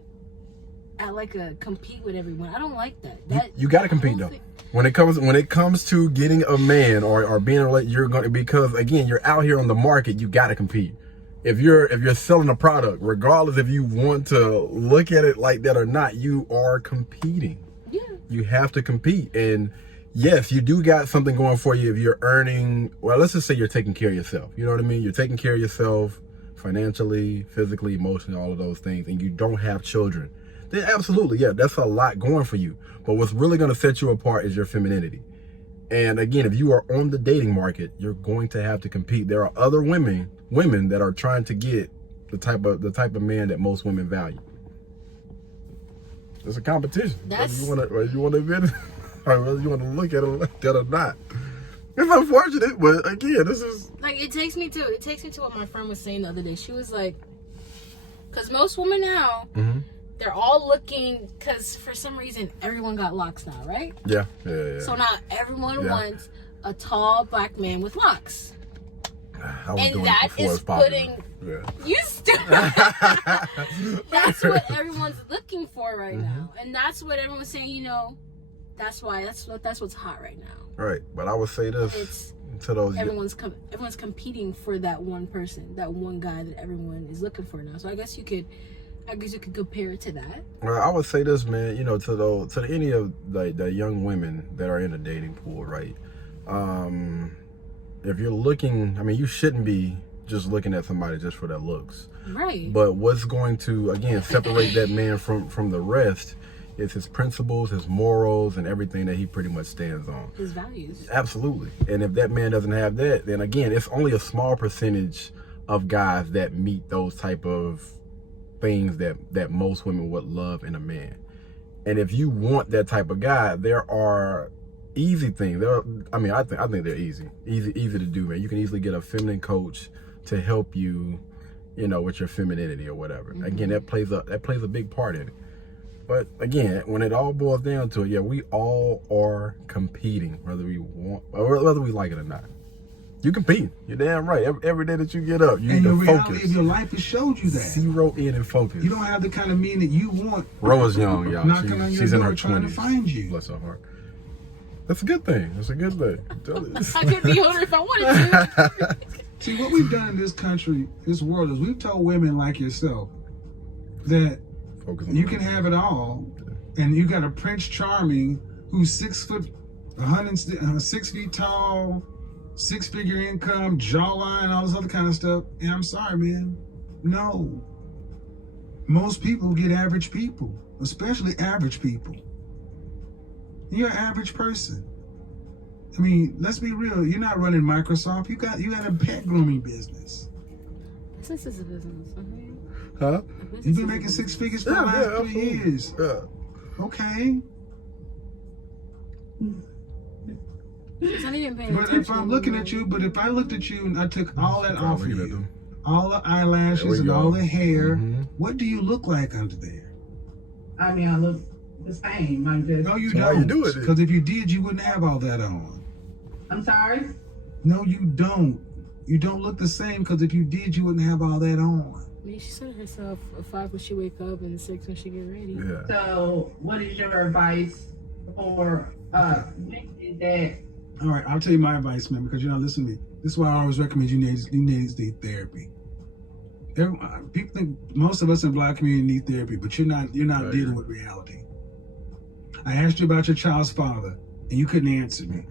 at a compete with everyone. I don't like that. You got to compete though. When it comes to getting a man or being a relationship, you're going to, because again, you're out here on the market. You got to compete. If you're selling a product, regardless if you want to look at it like that or not, you are competing. Yeah. You have to compete. And yes, you do got something going for you if you're earning, well, let's just say you're taking care of yourself. You know what I mean? You're taking care of yourself financially, physically, emotionally, all of those things, and you don't have children. Then absolutely, yeah, that's a lot going for you. But what's really going to set you apart is your femininity. And again, if you are on the dating market, you're going to have to compete. There are other women that are trying to get the type of man that most women value. It's a competition. Whether you want to admit it, or whether you want to look at it like that or not. It's unfortunate, but again, this is it takes me to what my friend was saying the other day. She was like, because most women now, they're all looking, because for some reason everyone got locks now, right? Yeah. So now everyone wants a tall black man with locks. And that is putting you stupid. That's what everyone's looking for right now, and that's what everyone's saying. That's what's hot right now. Right, but I would say this to those. Everyone's competing for that one person, that one guy that everyone is looking for now. So I guess you could compare it to that. Well, I would say this, man. To any of the young women that are in the dating pool, right? If you're looking, I mean, you shouldn't be just looking at somebody just for their looks. Right. But what's going to, again, separate that man from the rest is his principles, his morals, and everything that he pretty much stands on. His values. Absolutely. And if that man doesn't have that, then again, it's only a small percentage of guys that meet those type of things that most women would love in a man. And if you want that type of guy, there are easy things. I think they're easy to do, man. You can easily get a feminine coach to help you, with your femininity or whatever. Again, that plays a big part in it. But again, when it all boils down to it, yeah, we all are competing, whether we want or whether we like it or not. You compete. You're damn right. Every day that you get up, you need to focus. And the reality of your life has showed you that. Zero in and focus. You don't have the kind of men that you want. Roa's young, y'all. Knocking on your door trying to find you. Bless her heart. That's a good thing. That's a good thing. I could be older if I wanted to. See, what we've done in this country, this world, is we've told women like yourself that you can have it all, and you got a Prince Charming who's 6 feet tall, 6-figure income, jawline, all this other kind of stuff. And I'm sorry, man. No. Most people get average people, especially average people. You're an average person. I mean, let's be real. You're not running Microsoft. You got a pet grooming business. Business is a business. Huh? You've been making 6 figures for the last 3 years. Yeah. Okay. But if I'm looking at you, if I looked at you and I took all that off of you, all the eyelashes and all the hair, what do you look like under there? I mean, I look the same. No, you don't. You do it? Because if you did, you wouldn't have all that on. I'm sorry? No, you don't. You don't look the same, because if you did, you wouldn't have all that on. I mean, she said herself 5 when she wake up and 6 when she get ready. Yeah. So, what is your advice for women that? All right, I'll tell you my advice, man, because you're not listening to me. This is why I always recommend you need therapy. People think most of us in the Black community need therapy, but you're not dealing with reality. I asked you about your child's father, and you couldn't answer me.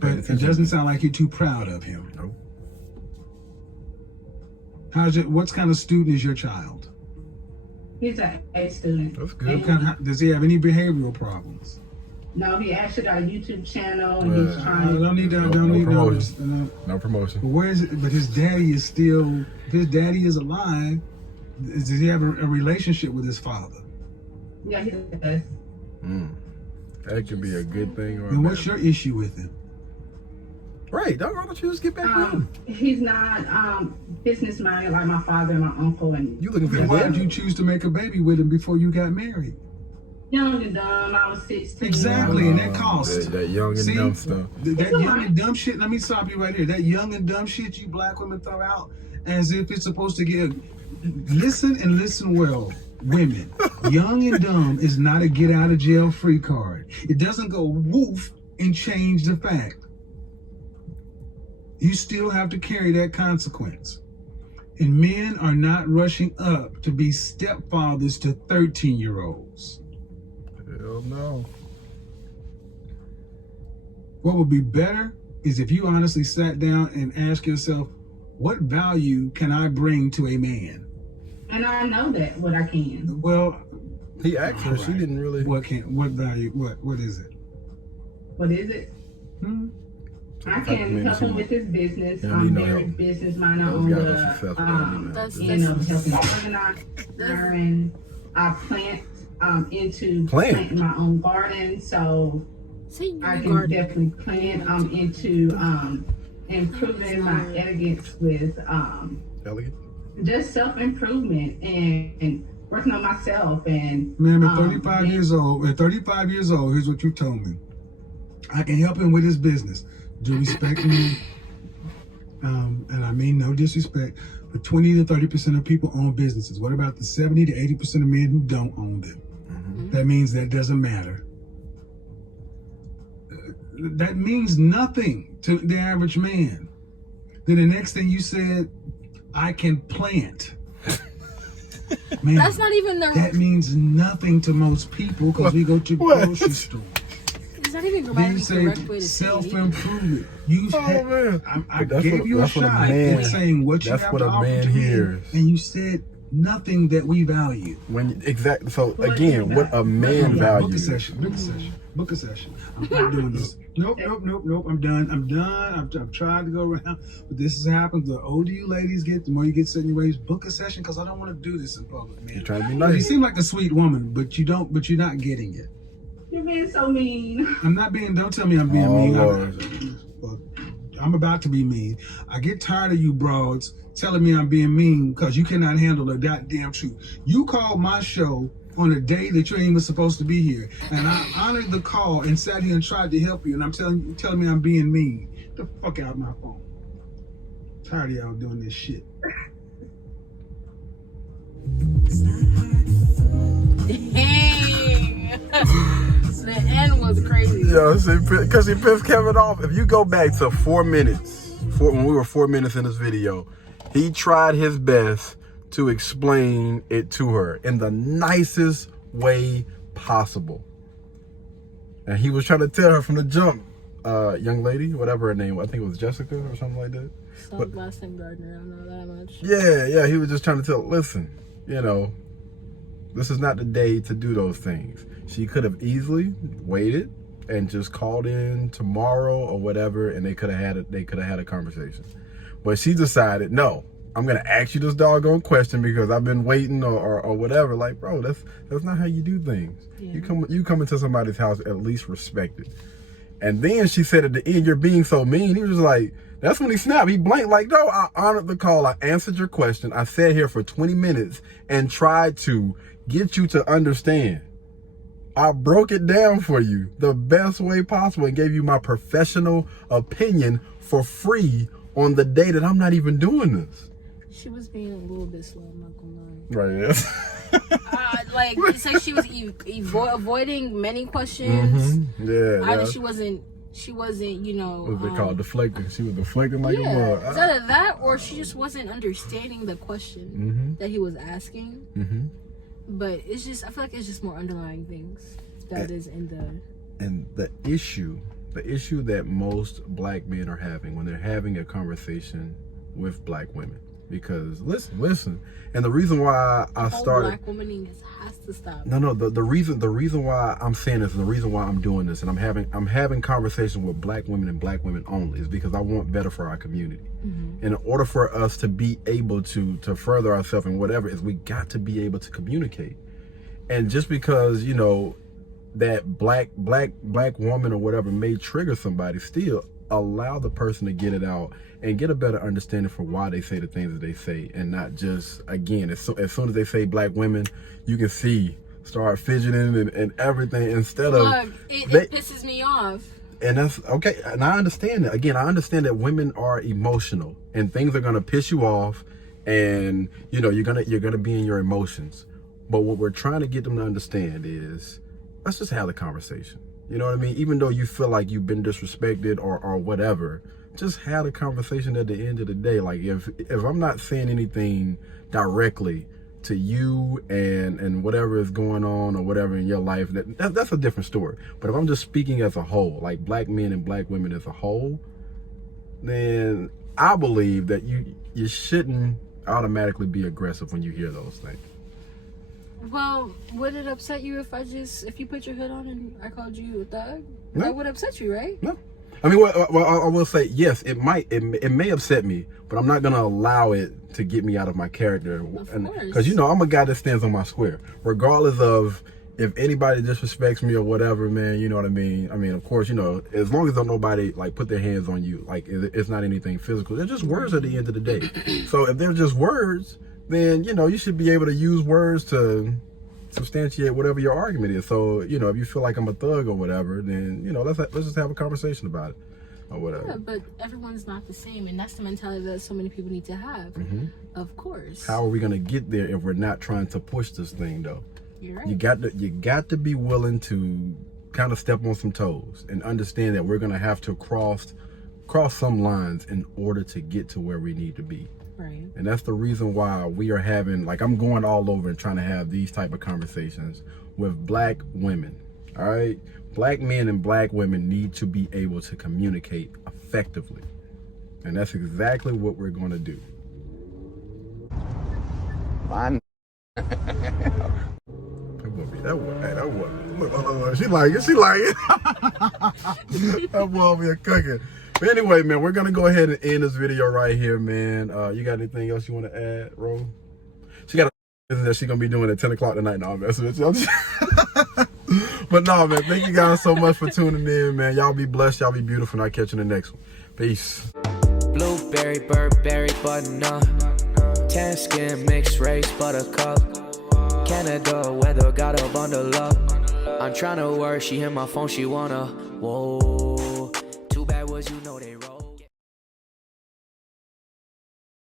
But it doesn't sound like you're too proud of him. No. What kind of student is your child? He's an A student. That's good. Does he have any behavioral problems? No, he actually got a YouTube channel, and he's trying to. Don't need that. No promotion. But where is it? But his daddy is still. If his daddy is alive, does he have a relationship with his father? Yeah, he does. That could be a good thing or a and what's your issue with him? Right. Why don't you just get back with him? He's not business minded like my father and my uncle. And you looking for why did you choose to make a baby with him before you got married? Young and dumb. I was 16. Exactly, and that cost. That young and dumb stuff. That young and dumb shit. Let me stop you right here. That young and dumb shit you black women throw out. as if it's supposed to get. Listen and listen well, women. Young and dumb is not a get out of jail free card. It doesn't go woof and change the fact. You still have to carry that consequence. And men are not rushing up to be stepfathers to 13-year-olds. Hell no. What would be better is if you honestly sat down and asked yourself, what value can I bring to a man? And I know that what I can. Well, He asked her. She didn't really. what value? What is it? What is it? I can help him with his business. Yeah, I'm no very help. business minded Those on guys are the successful. That's helping organize and I plant into Plant? planting my own garden, so say you I can garden. definitely plan into improving my elegance with Elegant. just self-improvement and working on myself and Ma'am, at 35 years old, here's what you told me. I can help him with his business. Do respect me. And I mean no disrespect, but 20 to 30% of people own businesses. What about the 70 to 80% of men who don't own them? That means that doesn't matter. That means nothing to the average man. Then the next thing you said, I can plant. Man, That's not even the. that means nothing to most people because we go to What? grocery store. It's not even Then grammatically you say correct way to say it. self-improvement. You man. I But that's gave what- you a that's what a shot man- in saying what you that's have what to a offer man to me, hears. and you said nothing that we value. When exactly. So What again, is what that? a man Book a values. session. Book a session. I'm not doing this. Nope. I'm done. I've tried to go around, but this has happened. The older you ladies get, the more you get set in your ways. Book a session because I don't want to do this in public, man. You're trying to be You nice. seem like a sweet woman, but you don't. But you're not getting it. you're being so mean. I'm not being. Don't tell me I'm being Oh, mean. Lord. I'm about to be mean. I get tired of you broads telling me I'm being mean because you cannot handle the goddamn truth. You called my show on a day that you ain't even supposed to be here, and I honored the call and sat here and tried to help you, and I'm telling me I'm being mean. Get the fuck out of my phone. Tired of y'all doing this shit. Dang. The end was crazy. Yeah, because he pissed Kevin off. If you go back to 4 minutes, when we were 4 minutes in this video, he tried his best to explain it to her in the nicest way possible. And he was trying to tell her from the jump, young lady, whatever her name was, I think it was Jessica or something like that. So last name Gardner, I don't know that much. Yeah, he was just trying to tell, listen, this is not the day to do those things. She could have easily waited and just called in tomorrow or whatever, and they could have had a conversation. But she decided, no, I'm gonna ask you this doggone question because I've been waiting or whatever. Like, bro, that's not how you do things. Yeah. You come into somebody's house, at least respect it. And then she said at the end, you're being so mean. He was just like, that's when he snapped. He blanked like, no, I honored the call. I answered your question. I sat here for 20 minutes and tried to get you to understand. I broke it down for you the best way possible and gave you my professional opinion for free on the day that I'm not even doing this. She was being a little bit slow, I'm not gonna lie. Right, yes. Like, it's like she was avoiding many questions. Yeah. Either she wasn't, what was it called? Deflecting. She was deflecting like a yeah, bug. it's either that or she just wasn't understanding the question that he was asking. Mm-hmm. But it's just, I feel like it's just more underlying things that is in the. And the issue that most black men are having when they're having a conversation with black women, because listen, and the reason why I started black womaning has to stop. No, the reason why I'm saying this and the reason why I'm doing this and I'm having conversations with black women and black women only is because I want better for our community. And in order for us to be able to further ourselves and whatever is, we got to be able to communicate. And just because that black woman or whatever may trigger somebody, still allow the person to get it out and get a better understanding for why they say the things that they say, and not just, again, as soon as they say black women, you can see start fidgeting and everything instead of Look, it pisses me off. And that's okay. And I understand that. Again, I understand that women are emotional and things are gonna piss you off, and you know, you're gonna be in your emotions. But what we're trying to get them to understand is, let's just have the conversation. You know what I mean? Even though you feel like you've been disrespected or whatever, just have a conversation at the end of the day. Like if I'm not saying anything directly to you and whatever is going on or whatever in your life, that's a different story. But if I'm just speaking as a whole, like black men and black women as a whole, then I believe that you shouldn't automatically be aggressive when you hear those things. Well, would it upset you if you put your hood on and I called you a thug? No. That would upset you, right? No. I mean, well, I will say, yes, it may upset me, but I'm not going to allow it to get me out of my character. Because, you know, I'm a guy that stands on my square. Regardless of if anybody disrespects me or whatever, man, you know what I mean? I mean, of course, you know, as long as don't nobody, like, put their hands on you, like, it's not anything physical. They're just words at the end of the day. So if they're just words, then, you know, you should be able to use words to substantiate whatever your argument is. So, you know, if you feel like I'm a thug or whatever, then, you know, let's just have a conversation about it or whatever. Yeah, but everyone's not the same, and that's the mentality that so many people need to have. Of course. How are we gonna get there if we're not trying to push this thing, though? You're right. You got to be willing to kind of step on some toes and understand that we're gonna have to cross some lines in order to get to where we need to be. Right. And that's the reason why we are having, like, I'm going all over and trying to have these type of conversations with black women. All right, black men and black women need to be able to communicate effectively, and that's exactly what we're going to do. Fine. That woman. Look, she like it. That boy be a cooking. But anyway, man, we're gonna go ahead and end this video right here, man. You got anything else you want to add, Ro? She got a that she's gonna be doing at 10 o'clock tonight. No, I'm messing with you. But no, man, thank you guys so much for tuning in, man. Y'all be blessed, y'all be beautiful, and I'll catch you in the next one. Peace. Blueberry, Burberry, butternut. Tan skin, mixed race, buttercup. Canada weather, got a bundle up. I'm tryna work, she hit my phone, she wanna. Whoa. Too bad was you know they roll.